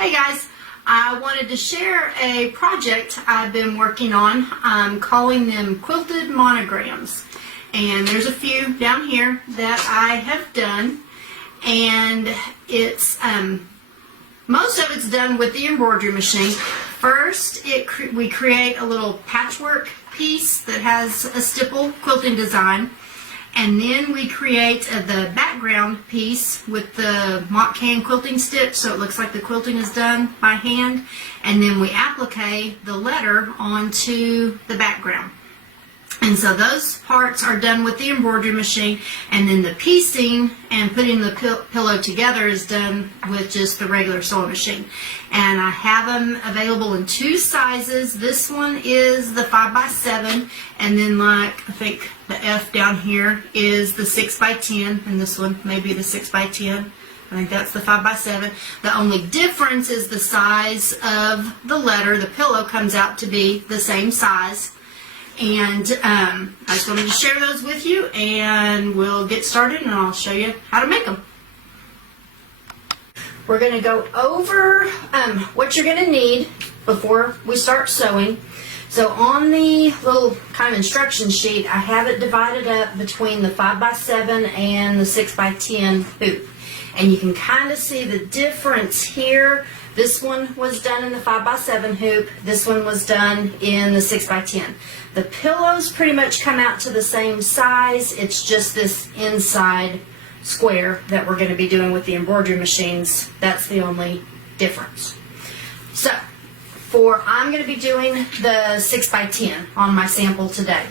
Hey guys, I wanted to share a project I've been working on. I'm calling them Quilted Monograms. And there's a few down here that I have done. And it's most of it's done with the embroidery machine. First, we create a little patchwork piece that has a stipple quilting design. And then we create the background piece with the mock hand quilting stitch, so it looks like the quilting is done by hand. And then we applique the letter onto the background. And so those parts are done with the embroidery machine, and then the piecing and putting the pillow together is done with just the regular sewing machine. And I have them available in two sizes. This one is the 5x7, and then like I think the F down here is the 6x10, and this one may be the 6x10. I think that's the 5x7. The only difference is the size of the letter. The pillow comes out to be the same size. And I just wanted to share those with you, and we'll get started and I'll show you how to make them. We're going to go over what you're going to need before we start sewing. So on the little kind of instruction sheet, I have it divided up between the 5x7 and the 6x10 hoop. And you can kind of see the difference here. This one was done in the 5x7 hoop. This one was done in the 6x10. The pillows pretty much come out to the same size. It's just this inside square that we're going to be doing with the embroidery machines. That's the only difference. So, I'm going to be doing the 6x10 on my sample today.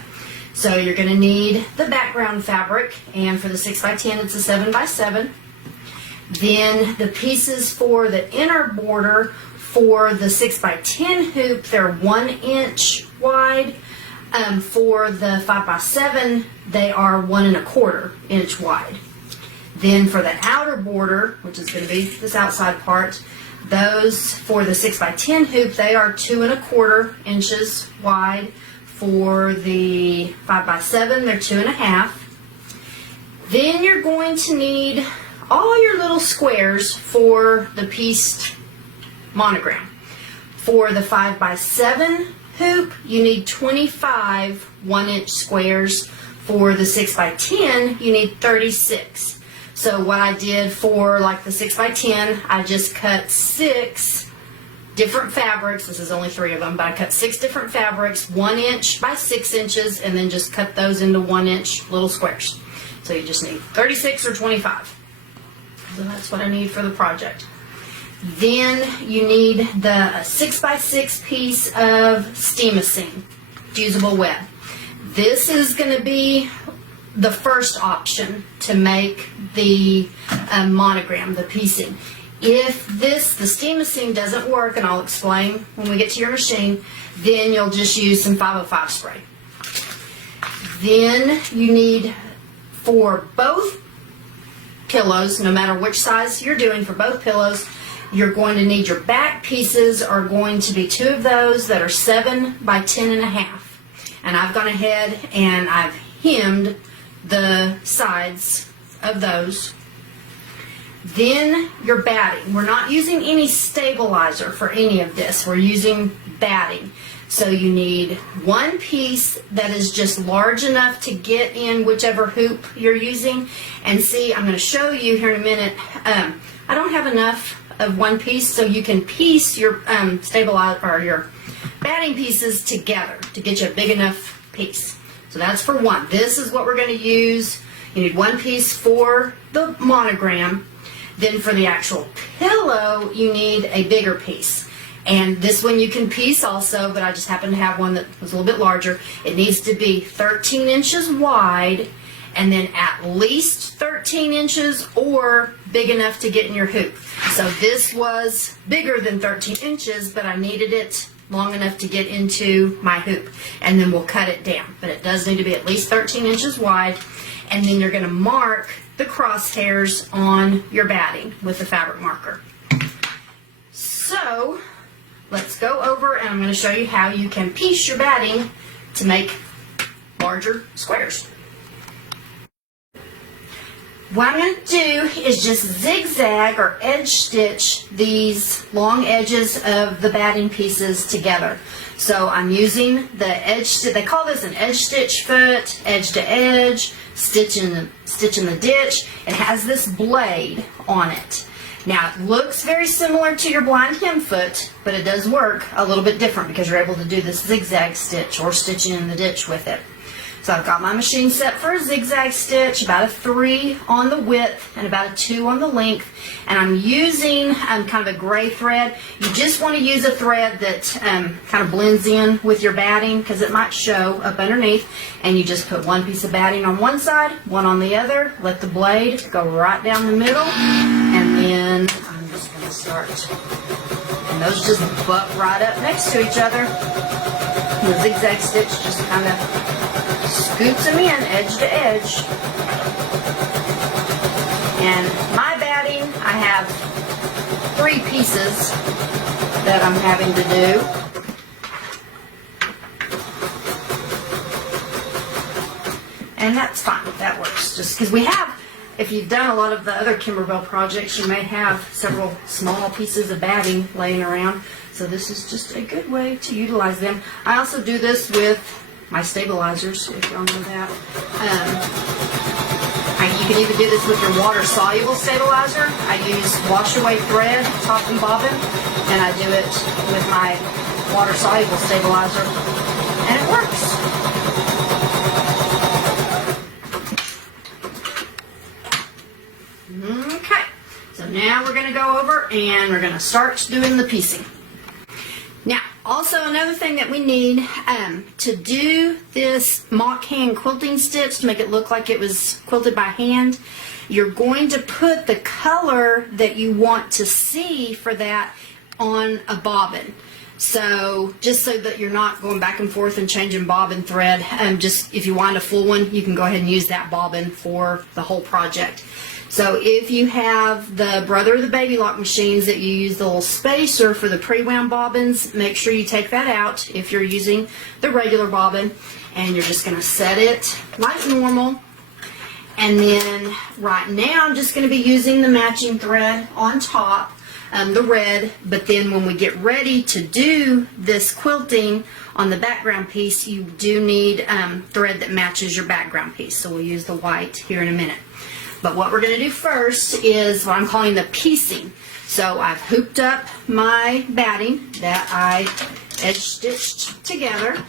So you're going to need the background fabric, and for the 6x10 it's a 7x7. Then the pieces for the inner border for the 6x10 hoop, they're 1 inch wide. For the 5x7, they are 1 1/4 inch wide. Then for the outer border, which is going to be this outside part, those for the 6x10 hoop, they are 2 1/4 inches wide. For the 5x7, they're 2 1/2. Then you're going to need all your little squares for the pieced monogram. For the 5x7 hoop, you need 25 1-inch squares. For the 6x10, you need 36. So what I did for like the 6x10, I just cut 6 different fabrics. This is only 3 of them, but I cut 6 different fabrics, 1 inch by 6 inches, and then just cut those into 1-inch little squares. So you just need 36 or 25. So that's what I need for the project. Then you need the 6x6 piece of steamicine, fusible web. This is going to be the first option to make the monogram, the piecing. If the steamicine doesn't work, and I'll explain when we get to your machine, then you'll just use some 505 spray. Then you need, for both pillows, no matter which size you're doing, for both pillows, you're going to need your back pieces are going to be 2 of those that are 7x10 1/2. And I've gone ahead and I've hemmed the sides of those. Then your batting. We're not using any stabilizer for any of this. We're using batting. So you need 1 piece that is just large enough to get in whichever hoop you're using. And see, I'm going to show you here in a minute. I don't have enough of 1 piece, so you can piece your stabilizer or your batting pieces together to get you a big enough piece. So that's for 1. This is what we're going to use. You need 1 piece for the monogram. Then for the actual pillow, you need a bigger piece. And this one you can piece also, but I just happen to have one that was a little bit larger. It needs to be 13 inches wide, and then at least 13 inches or big enough to get in your hoop. So this was bigger than 13 inches, but I needed it long enough to get into my hoop. And then we'll cut it down. But it does need to be at least 13 inches wide. And then you're going to mark the crosshairs on your batting with the fabric marker. So let's go over, and I'm going to show you how you can piece your batting to make larger squares. What I'm going to do is just zigzag or edge stitch these long edges of the batting pieces together. So I'm using the edge, they call this an edge stitch foot, edge to edge, stitch in the ditch. It has this blade on it. Now it looks very similar to your blind hem foot, but it does work a little bit different because you're able to do this zigzag stitch or stitching in the ditch with it. So I've got my machine set for a zigzag stitch, about a 3 on the width and about a 2 on the length. And I'm using kind of a gray thread. You just want to use a thread that kind of blends in with your batting because it might show up underneath. And you just put one piece of batting on one side, one on the other. Let the blade go right down the middle. And then I'm just going to start. And those just butt right up next to each other. And the zigzag stitch just kind of scoops them in edge to edge. And my batting, I have 3 pieces that I'm having to do. And that's fine, that works. Just because we have, if you've done a lot of the other Kimberbell projects, you may have several small pieces of batting laying around. So this is just a good way to utilize them. I also do this with my stabilizers, if y'all know that. You can even do this with your water-soluble stabilizer. I use wash-away thread, top and bobbin, and I do it with my water-soluble stabilizer, and it works. Okay, so now we're going to go over and we're going to start doing the piecing. Now, also another thing that we need to do this mock hand quilting stitch to make it look like it was quilted by hand, you're going to put the color that you want to see for that on a bobbin. So just so that you're not going back and forth and changing bobbin thread, just if you want a full one, you can go ahead and use that bobbin for the whole project. So if you have the Brother or the Baby Lock machines that you use the little spacer for the pre-wound bobbins, make sure you take that out if you're using the regular bobbin. And you're just going to set it like normal. And then right now I'm just going to be using the matching thread on top, the red. But then when we get ready to do this quilting on the background piece, you do need thread that matches your background piece. So we'll use the white here in a minute. But what we're going to do first is what I'm calling the piecing. So I've hooped up my batting that I edge stitched together.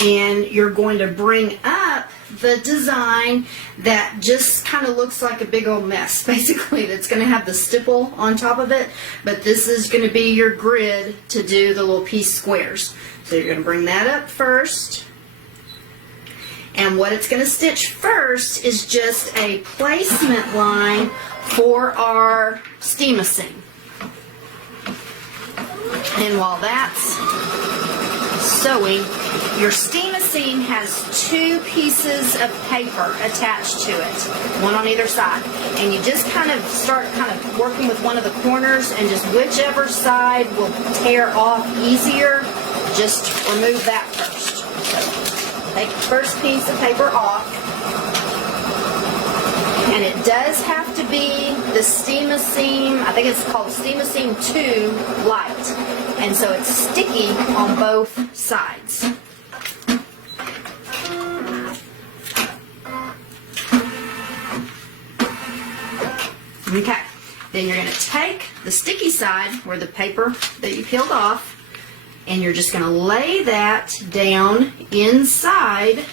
And you're going to bring up the design that just kind of looks like a big old mess. Basically, that's going to have the stipple on top of it. But this is going to be your grid to do the little piece squares. So you're going to bring that up first. And what it's going to stitch first is just a placement line for our steamicing. And while that's sewing, your steamicing has 2 pieces of paper attached to it, one on either side. And you just kind of start working with one of the corners, and just whichever side will tear off easier, just remove that first. So, take the first piece of paper off, and it does have to be the steamicing, I think it's called steamicing 2 light, and so it's sticky on both sides. Okay, then you're going to take the sticky side, where the paper that you peeled off, and you're just going to lay that down inside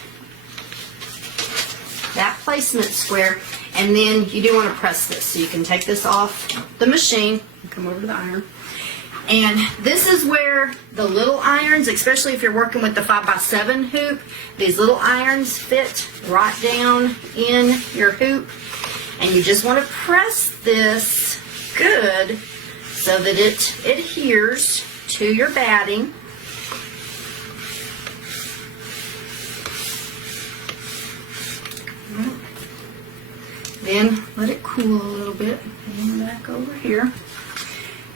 that placement square. And then you do want to press this. So you can take this off the machine and come over to the iron. And this is where the little irons, especially if you're working with the 5x7 hoop, these little irons fit right down in your hoop. And you just want to press this good so that it adheres to your batting. Then let it cool a little bit. And back over here.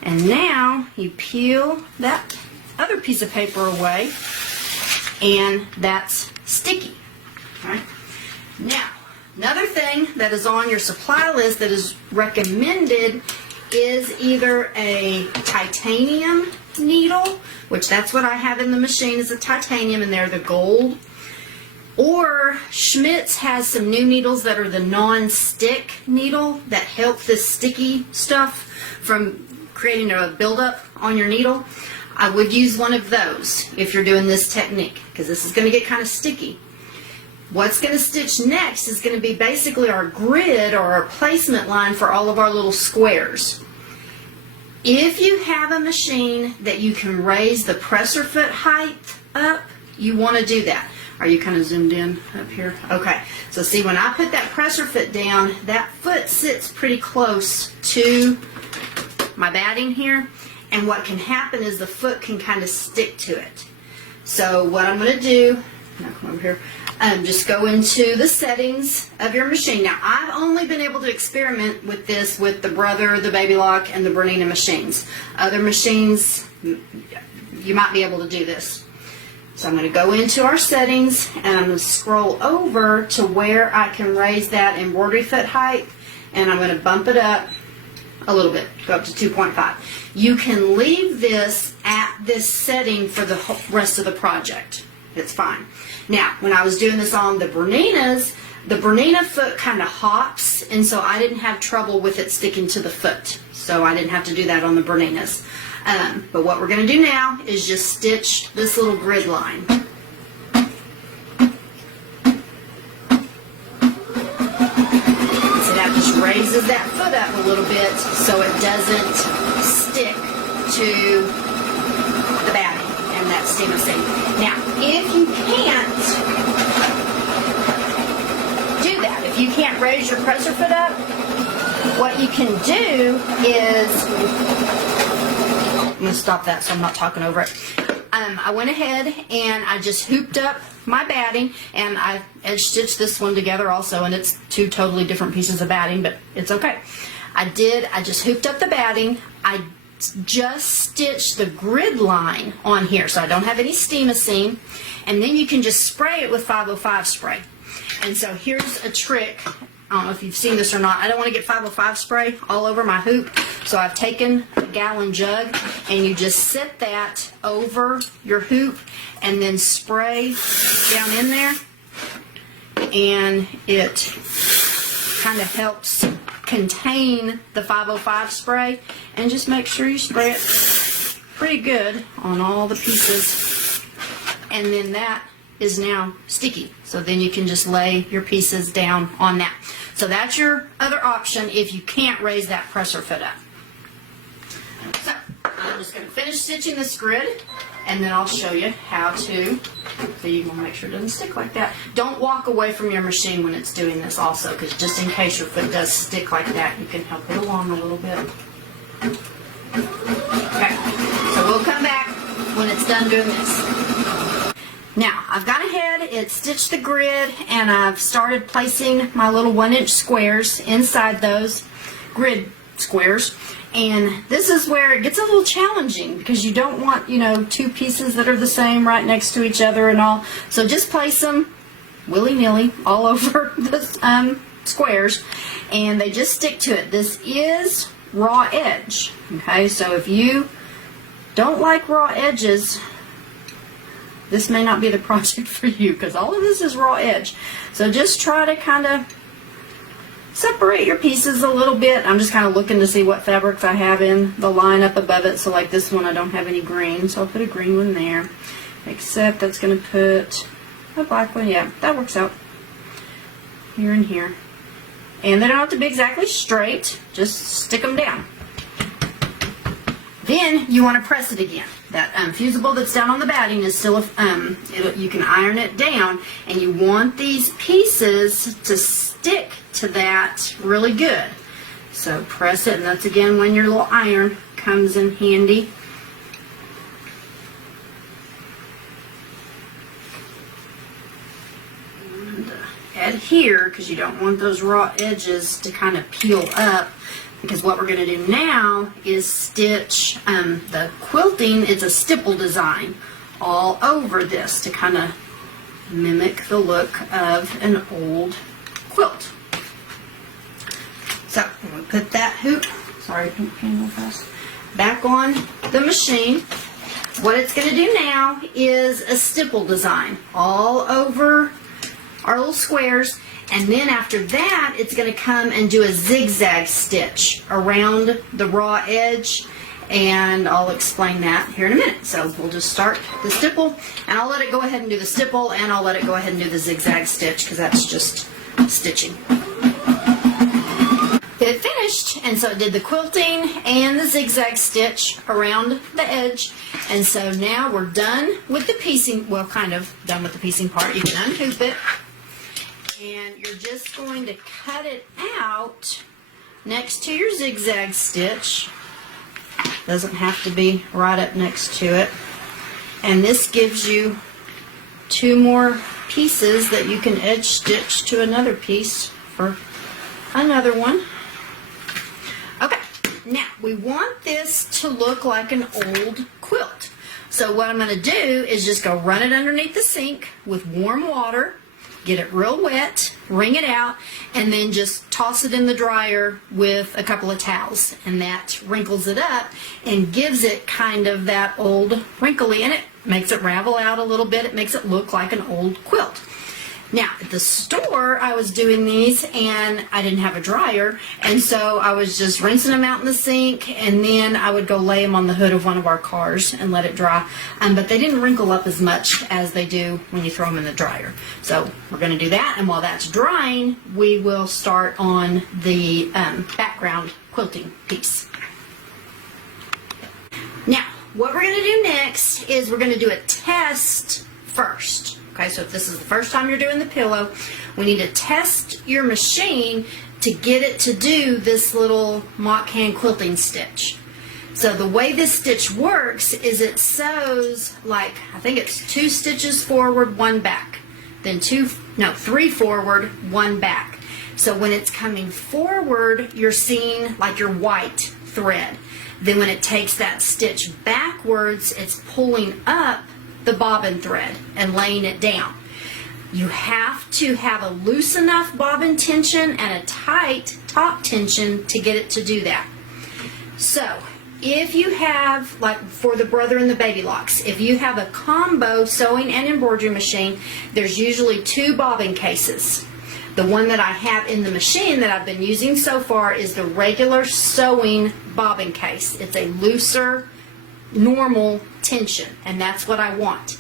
And now you peel that other piece of paper away, and that's sticky. All right. Now, Another thing that is on your supply list that is recommended is either a titanium needle, which that's what I have in the machine, is a titanium, and they're the gold. Or Schmidt's has some new needles that are the non-stick needle that help the sticky stuff from creating a buildup on your needle. I would use one of those if you're doing this technique, because this is going to get kind of sticky. What's going to stitch next is going to be basically our grid or our placement line for all of our little squares. If you have a machine that you can raise the presser foot height up, you want to do that. Are you kind of zoomed in up here? Okay. So see, when I put that presser foot down, that foot sits pretty close to my batting here. And what can happen is the foot can kind of stick to it. So what I'm going to do, now come over here, just go into the settings of your machine. Now, I've only been able to experiment with this with the Brother, the Baby Lock, and the Bernina machines. Other machines, you might be able to do this. So I'm going to go into our settings, and I'm going to scroll over to where I can raise that embroidery foot height, and I'm going to bump it up a little bit, go up to 2.5. You can leave this at this setting for the rest of the project. It's fine. Now, when I was doing this on the Berninas, the Bernina foot kind of hops, and so I didn't have trouble with it sticking to the foot. So I didn't have to do that on the Berninas. But what we're going to do now is just stitch this little grid line. So that just raises that foot up a little bit so it doesn't stick to the batting and that stem seam. Now, if you can't do that, if you can't raise your presser foot up, what you can do is, I'm going to stop that so I'm not talking over it. I went ahead and I just hooped up my batting, and I edge stitched this one together also, and it's two totally different pieces of batting, but it's okay. I just hooped up the batting. I just stitched the grid line on here so I don't have any steam seam, and then you can just spray it with 505 spray. And so here's a trick. I don't know if you've seen this or not. I don't want to get 505 spray all over my hoop, so I've taken a gallon jug, and you just set that over your hoop and then spray down in there, and it kind of helps contain the 505 spray, and just make sure you spray it pretty good on all the pieces, and then that is now sticky. So then you can just lay your pieces down on that. So that's your other option if you can't raise that presser foot up. So I'm just going to finish stitching this grid, and then I'll show you how to, so you want to make sure it doesn't stick like that. Don't walk away from your machine when it's doing this also, because just in case your foot does stick like that, you can help it along a little bit. Okay, so we'll come back when it's done doing this. Now, I've gone ahead, it's stitched the grid, and I've started placing my little 1-inch squares inside those grid squares. And this is where it gets a little challenging, because you don't want, you know, two pieces that are the same right next to each other and all. So just place them willy-nilly all over the squares, and they just stick to it. This is raw edge, okay? So if you don't like raw edges, this may not be the project for you, because all of this is raw edge. So just try to kind of separate your pieces a little bit. I'm just kind of looking to see what fabrics I have in the line up above it. So like this one, I don't have any green, so I'll put a green one there. Except that's going to put a black one. Yeah, that works out. Here and here. And they don't have to be exactly straight. Just stick them down. Then you want to press it again. That fusible that's down on the batting is still, you can iron it down, and you want these pieces to stick to that really good. So press it, and that's again when your little iron comes in handy. And adhere, because you don't want those raw edges to kind of peel up. Because what we're going to do now is stitch the quilting. It's a stipple design all over this to kind of mimic the look of an old quilt. So I'm going to put that hoop, sorry, don't pan real fast, back on the machine. What it's going to do now is a stipple design all over our little squares, and then after that it's going to come and do a zigzag stitch around the raw edge, and I'll explain that here in a minute. So we'll just start the stipple, and I'll let it go ahead and do the stipple, and I'll let it go ahead and do the zigzag stitch because that's just stitching. It finished, and so it did the quilting and the zigzag stitch around the edge, and so now we're done with the piecing, well, kind of done with the piecing part. You can unhoop it, and you're just going to cut it out next to your zigzag stitch. Doesn't have to be right up next to it, and this gives you 2 more pieces that you can edge stitch to another piece for another one. Okay, now we want this to look like an old quilt. So what I'm going to do is just go run it underneath the sink with warm water, get it real wet, wring it out, and then just toss it in the dryer with a couple of towels. And that wrinkles it up and gives it kind of that old wrinkly, and it makes it ravel out a little bit. It makes it look like an old quilt. Now, at the store, I was doing these, and I didn't have a dryer, and so I was just rinsing them out in the sink, and then I would go lay them on the hood of one of our cars and let it dry. But they didn't wrinkle up as much as they do when you throw them in the dryer. So we're going to do that, and while that's drying, we will start on the background quilting piece. Now, what we're going to do next is we're going to do a test first. Okay, so if this is the first time you're doing the pillow, we need to test your machine to get it to do this little mock hand quilting stitch. So the way this stitch works is it sews like, I think it's 2 stitches forward, 1 back, then 3 forward, 1 back. So when it's coming forward, you're seeing like your white thread. Then when it takes that stitch backwards, it's pulling up the bobbin thread and laying it down. You have to have a loose enough bobbin tension and a tight top tension to get it to do that. So if you have, like for the brother and the baby locks, if you have a combo sewing and embroidery machine, there's usually 2 bobbin cases. The one that I have in the machine that I've been using so far is the regular sewing bobbin case. It's a looser, normal tension, and that's what I want.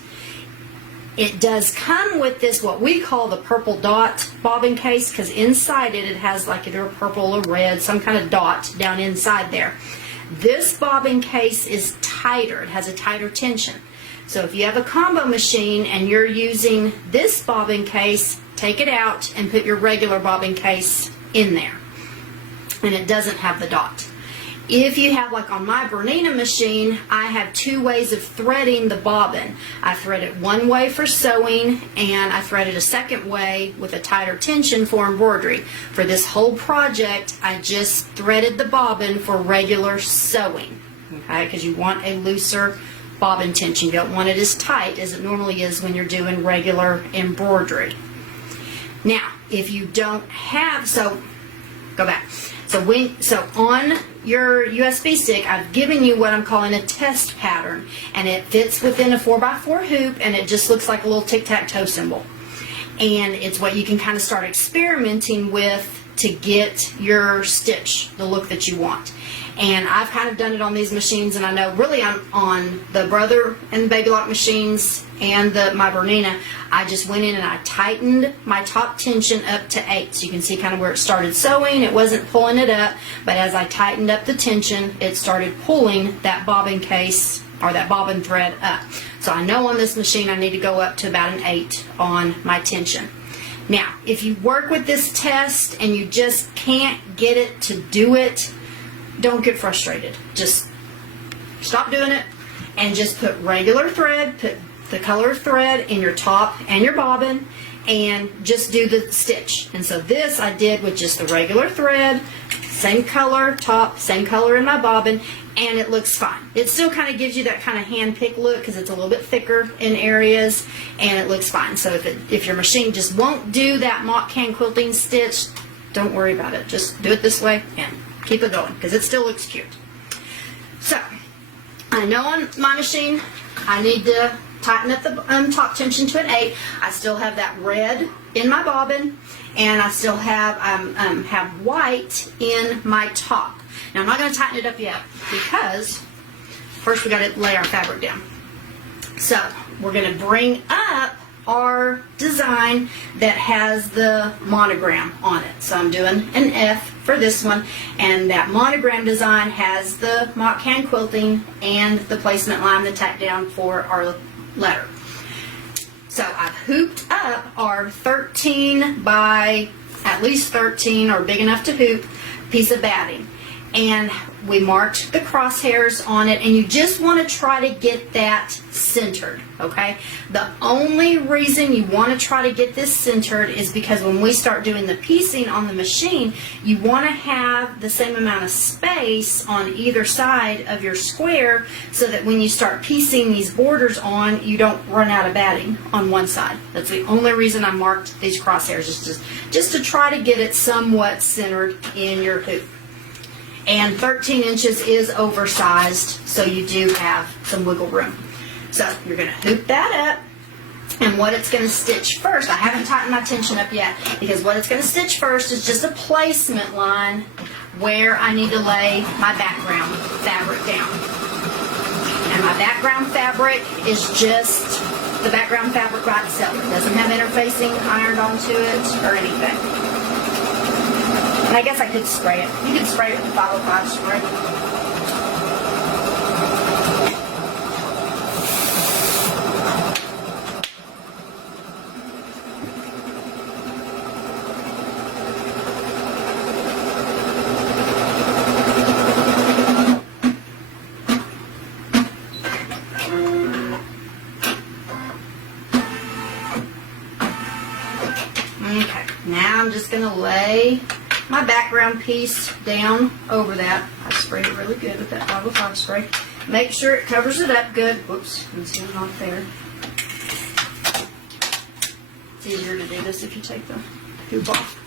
It does come with this, what we call the purple dot bobbin case, because inside it has like either a purple or red, some kind of dot down inside there. This bobbin case is tighter. It has a tighter tension. So if you have a combo machine and you're using this bobbin case, take it out and put your regular bobbin case in there. And it doesn't have the dot. If you have, like on my Bernina machine, I have 2 ways of threading the bobbin. I thread it one way for sewing, and I thread it a second way with a tighter tension for embroidery. For this whole project, I just threaded the bobbin for regular sewing, okay, because you want a looser bobbin tension. You don't want it as tight as it normally is when you're doing regular embroidery. Now, if you don't have, so go back. So on your USB stick, I've given you what I'm calling a test pattern, and it fits within a 4x4 hoop, and it just looks like a little tic-tac-toe symbol. And it's what you can kind of start experimenting with to get your stitch the look that you want. And I've kind of done it on these machines, and I know really on the brother and baby lock machines and my Bernina, I just went in and I tightened my top tension up to 8. So you can see kind of where it started sewing. It wasn't pulling it up, but as I tightened up the tension, it started pulling that bobbin case or that bobbin thread up. So I know on this machine I need to go up to about an 8 on my tension. Now, if you work with this test and you just can't get it to do it, don't get frustrated. Just stop doing it and just put regular thread, put the color thread in your top and your bobbin, and just do the stitch. And so this I did with just the regular thread, same color top, same color in my bobbin, and it looks fine. It still kind of gives you that kind of hand-picked look because it's a little bit thicker in areas, and it looks fine. So if your machine just won't do that mock can quilting stitch, don't worry about it. Just do it this way and keep it going because it still looks cute. So I know on my machine I need to tighten up the top tension to an 8. I still have that red in my bobbin, and I still have white in my top. Now I'm not going to tighten it up yet because first we got to lay our fabric down. So we're going to bring up our design that has the monogram on it. So I'm doing an F for this one, and that monogram design has the mock hand quilting and the placement line, the tack down for our letter. So I've hooped up our 13 by at least 13 or big enough to hoop piece of batting, and we marked the crosshairs on it, and you just want to try to get that centered, okay? The only reason you want to try to get this centered is because when we start doing the piecing on the machine, you want to have the same amount of space on either side of your square so that when you start piecing these borders on, you don't run out of batting on one side. That's the only reason I marked these crosshairs, just to try to get it somewhat centered in your hoop. And 13 inches is oversized, so you do have some wiggle room. So you're going to hoop that up, and what it's going to stitch first, I haven't tightened my tension up yet, because what it's going to stitch first is just a placement line where I need to lay my background fabric down. And my background fabric is just the background fabric by itself. It doesn't have interfacing ironed onto it or anything. And I guess I could spray it. You could spray it with 505 spray. Okay, now I'm just going to lay my background piece down over that. I sprayed it really good with that 505 spray. Make sure it covers it up good. Whoops, you can see it not there. It's easier to do this if you take the hoop off.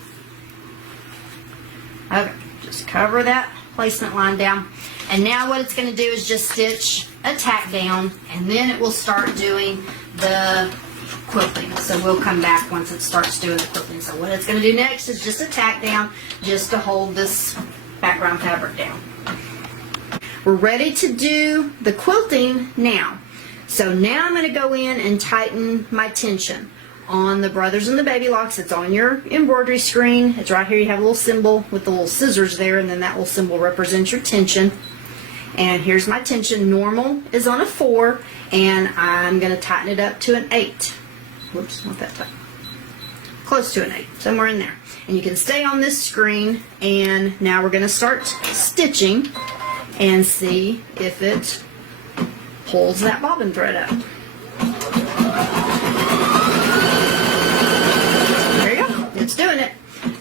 Okay, just cover that placement line down. And now what it's going to do is just stitch a tack down, and then it will start doing the quilting. So we'll come back once it starts doing the quilting. So what it's going to do next is just a tack down just to hold this background fabric down. We're ready to do the quilting now. So now I'm going to go in and tighten my tension on the Brothers and the Baby Locks. It's on your embroidery screen. It's right here. You have a little symbol with the little scissors there, and then that little symbol represents your tension. And here's my tension. Normal is on a 4, and I'm going to tighten it up to an 8. Whoops, not that tight. Close to an 8, somewhere in there. And you can stay on this screen, and now we're going to start stitching and see if it pulls that bobbin thread up. There you go, it's doing it.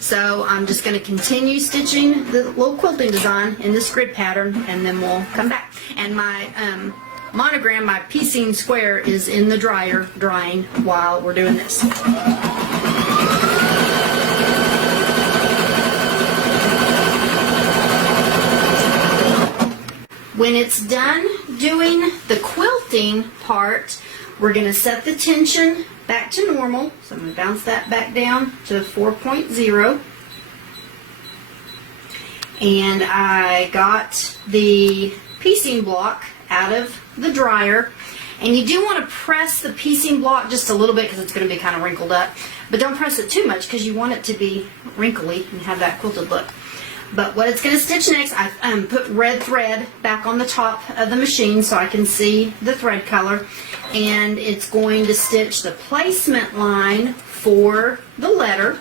So I'm just going to continue stitching the little quilting design in this grid pattern, and then we'll come back. And my monogram, my piecing square, is in the dryer drying while we're doing this. When it's done doing the quilting part, we're going to set the tension back to normal. So I'm going to bounce that back down to 4.0. And I got the piecing block out of the dryer. And you do want to press the piecing block just a little bit because it's going to be kind of wrinkled up. But don't press it too much because you want it to be wrinkly and have that quilted look. But what it's going to stitch next, I put red thread back on the top of the machine so I can see the thread color. And it's going to stitch the placement line for the letter.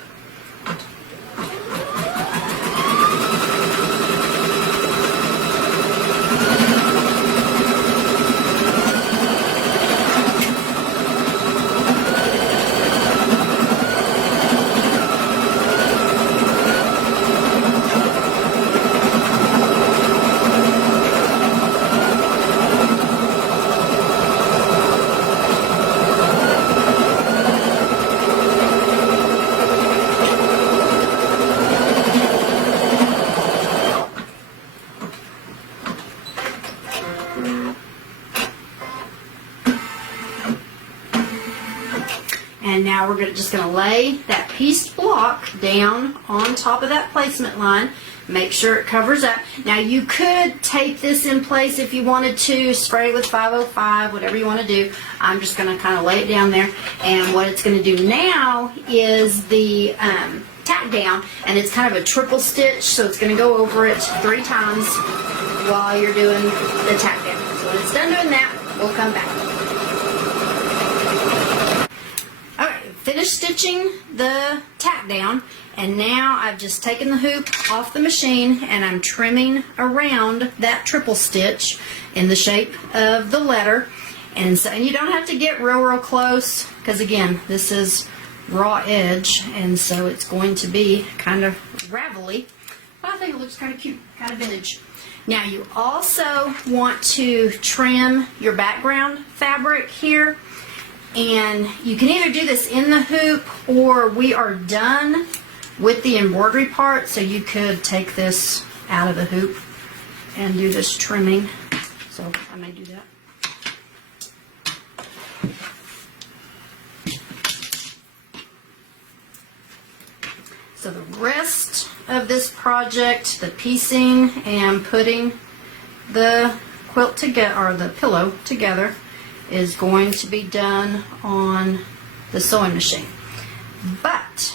And now we're just going to lay that pieced block down on top of that placement line. Make sure it covers up. Now you could tape this in place if you wanted to, spray with 505, whatever you want to do. I'm just going to kind of lay it down there. And what it's going to do now is the tack down, and it's kind of a triple stitch, so it's going to go over it 3 times while you're doing the tack down. So when it's done doing that, we'll come back. Finished stitching the tack down, and now I've just taken the hoop off the machine and I'm trimming around that triple stitch in the shape of the letter. And so, and you don't have to get real close, because again, this is raw edge, and so it's going to be kind of ravelly, but I think it looks kind of cute, kind of vintage. Now you also want to trim your background fabric here. And you can either do this in the hoop, or we are done with the embroidery part, so you could take this out of the hoop and do this trimming. So I may do that. So the rest of this project, the piecing and putting the quilt together, or the pillow together, is going to be done on the sewing machine. But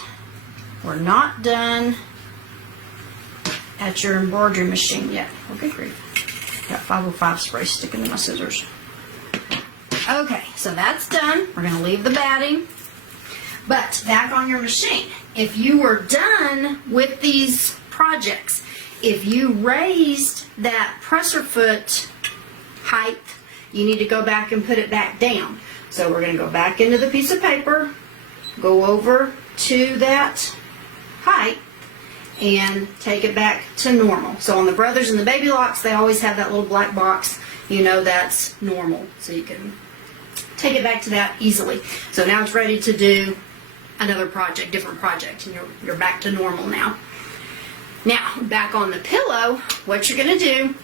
we're not done at your embroidery machine yet. Oh, good grief. Got 505 spray sticking to my scissors. Okay, so that's done. We're going to leave the batting. But back on your machine, if you were done with these projects, if you raised that presser foot height, you need to go back and put it back down. So we're going to go back into the piece of paper, go over to that height, and take it back to normal. So on the Brothers and the Baby Locks, they always have that little black box. You know that's normal. So you can take it back to that easily. So now it's ready to do another project, different project, and you're back to normal now. Now, back on the pillow, what you're going to do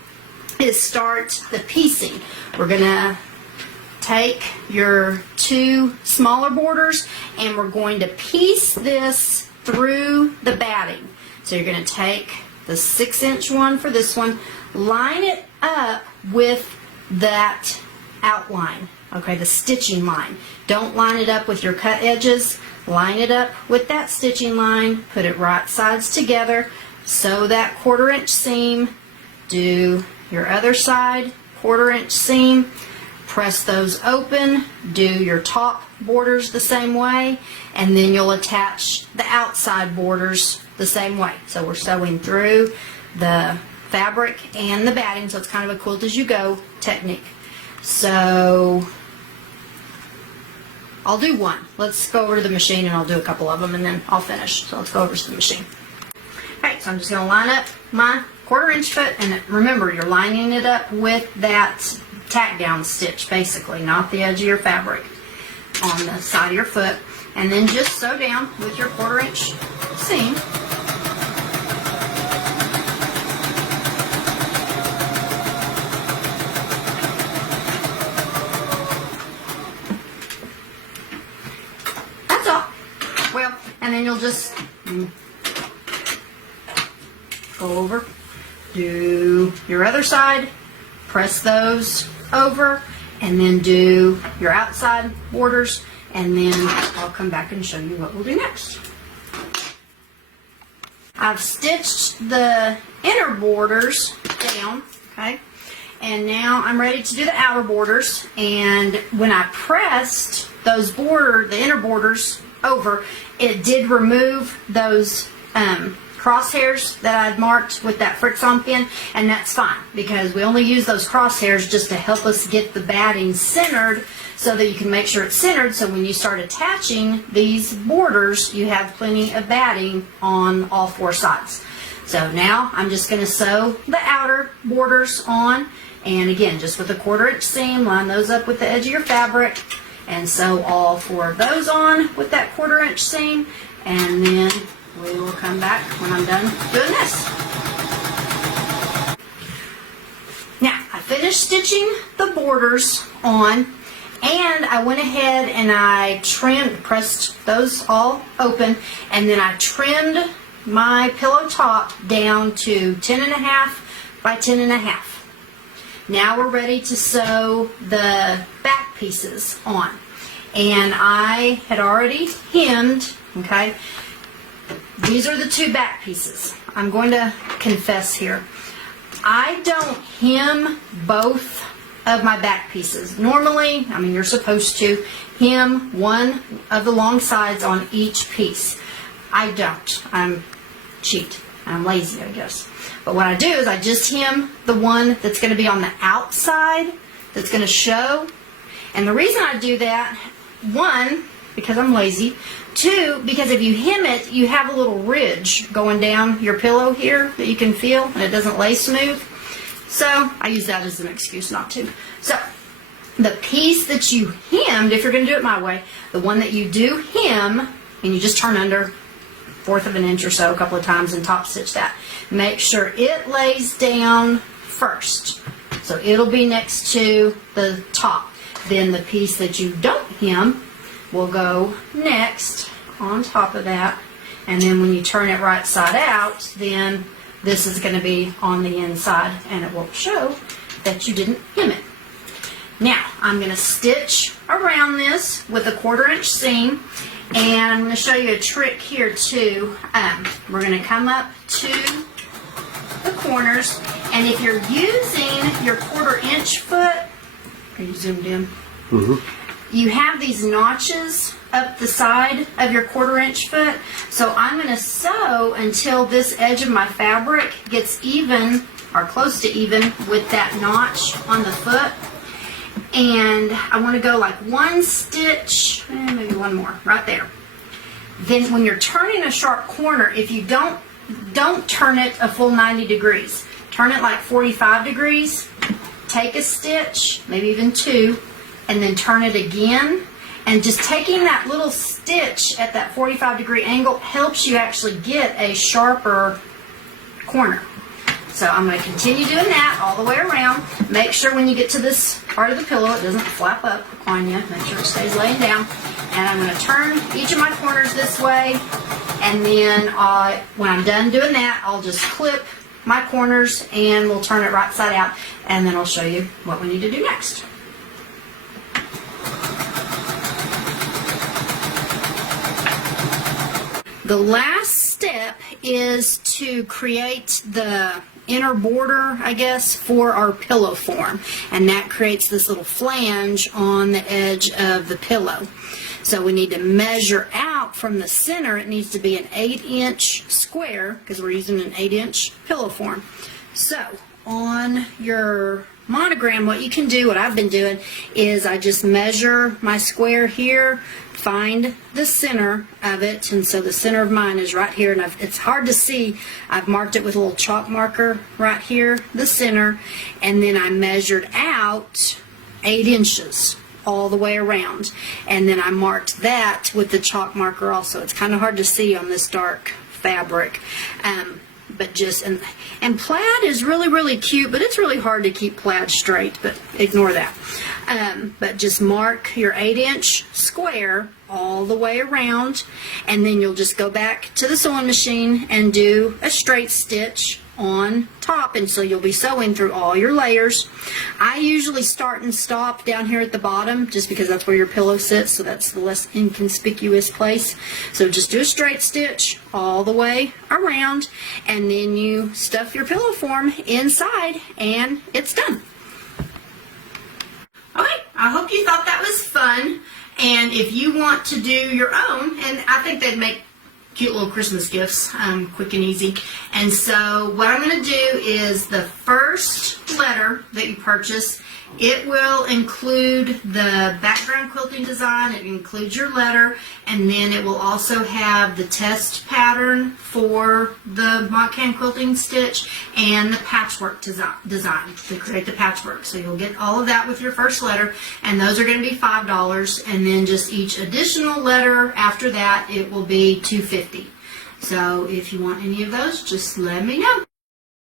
is start the piecing. We're going to take your 2 smaller borders and we're going to piece this through the batting. So you're going to take the 6-inch one for this one, line it up with that outline, okay, the stitching line. Don't line it up with your cut edges. Line it up with that stitching line, put it right sides together, sew that 1/4-inch seam, do your other side 1/4-inch seam, press those open, do your top borders the same way, and then you'll attach the outside borders the same way. So we're sewing through the fabric and the batting, so it's kind of a quilt as you go technique. So I'll do one. Let's go over to the machine and I'll do a couple of them and then I'll finish. So let's go over to the machine. Alright, so I'm just going to line up my 1/4-inch foot, and remember, you're lining it up with that tack down stitch basically, not the edge of your fabric on the side of your foot, and then just sew down with your 1/4-inch seam. That's all. Well, and then you'll just go over, do your other side, press those over, and then do your outside borders, and then I'll come back and show you what we'll do next. I've stitched the inner borders down, okay, and now I'm ready to do the outer borders. And when I pressed those the inner borders over, it did remove those crosshairs that I'd marked with that Frixion pin, and that's fine because we only use those crosshairs just to help us get the batting centered, so that you can make sure it's centered, so when you start attaching these borders you have plenty of batting on all 4 sides. So now I'm just going to sew the outer borders on, and again, just with a 1/4-inch seam, line those up with the edge of your fabric and sew all 4 of those on with that 1/4-inch seam, and then we will come back when I'm done doing this. Now, I finished stitching the borders on, And I went ahead and I pressed those all open, and then I trimmed my pillow top down to 10.5 by 10.5. Now we're ready to sew the back pieces on. And I had already hemmed, okay? These are the two back pieces. I'm going to confess here. I don't hem both of my back pieces. Normally, I mean, you're supposed to hem one of the long sides on each piece. I don't. I'm cheat. I'm lazy, I guess. But what I do is I just hem the one that's going to be on the outside, that's going to show. And the reason I do that, one, because I'm lazy. Two, because if you hem it, you have a little ridge going down your pillow here that you can feel, and it doesn't lay smooth. So I use that as an excuse not to. So the piece that you hemmed, if you're going to do it my way, the one that you do hem, and you just turn under 1/4 of an inch or so a couple of times and top stitch that. Make sure it lays down first. So it'll be next to the top. Then the piece that you don't hem will go next on top of that. And then when you turn it right side out, then this is going to be on the inside, and it will show that you didn't hem it. Now, I'm going to stitch around this with a 1/4 inch seam, and I'm going to show you a trick here too. We're going to come up to the corners, and if you're using your 1/4 inch foot, are you zoomed in? Mm-hmm. You have these notches up the side of your 1/4 inch foot. So I'm going to sew until this edge of my fabric gets even or close to even with that notch on the foot. And I want to go like one stitch, maybe one more, right there. Then when you're turning a sharp corner, if you don't turn it a full 90 degrees. Turn it like 45 degrees. Take a stitch, maybe even two, and then turn it again. And just taking that little stitch at that 45-degree angle helps you actually get a sharper corner. So I'm going to continue doing that all the way around. Make sure when you get to this part of the pillow it doesn't flap up on you. Make sure it stays laying down. And I'm going to turn each of my corners this way. And then when I'm done doing that, I'll just clip my corners and we'll turn it right side out. And then I'll show you what we need to do next. The last step is to create the inner border, I guess, for our pillow form. And that creates this little flange on the edge of the pillow. So we need to measure out from the center. It needs to be an 8-inch square because we're using an 8-inch pillow form. So on your monogram, what you can do, what I've been doing, is I just measure my square here, find the center of it, and so the center of mine is right here, and it's hard to see. I've marked it with a little chalk marker right here, the center, and then I measured out 8 inches all the way around, and then I marked that with the chalk marker also. It's kind of hard to see on this dark fabric. But just, and plaid is really, really cute, but it's really hard to keep plaid straight, but ignore that. But just mark your 8-inch square all the way around, and then you'll just go back to the sewing machine and do a straight stitch on top, and so you'll be sewing through all your layers. I usually start and stop down here at the bottom just because that's where your pillow sits, so that's the less inconspicuous place. So just do a straight stitch all the way around, and then you stuff your pillow form inside, and it's done. Okay, I hope you thought that was fun, and if you want to do your own, and I think they'd make cute little Christmas gifts, quick and easy. And so what I'm going to do is the first letter that you purchase, it will include the background quilting design, it includes your letter, and then it will also have the test pattern for the mock hand quilting stitch and the patchwork design to create the patchwork. So you'll get all of that with your first letter, and those are going to be $5, and then just each additional letter after that, it will be $2.50. So if you want any of those, just let me know.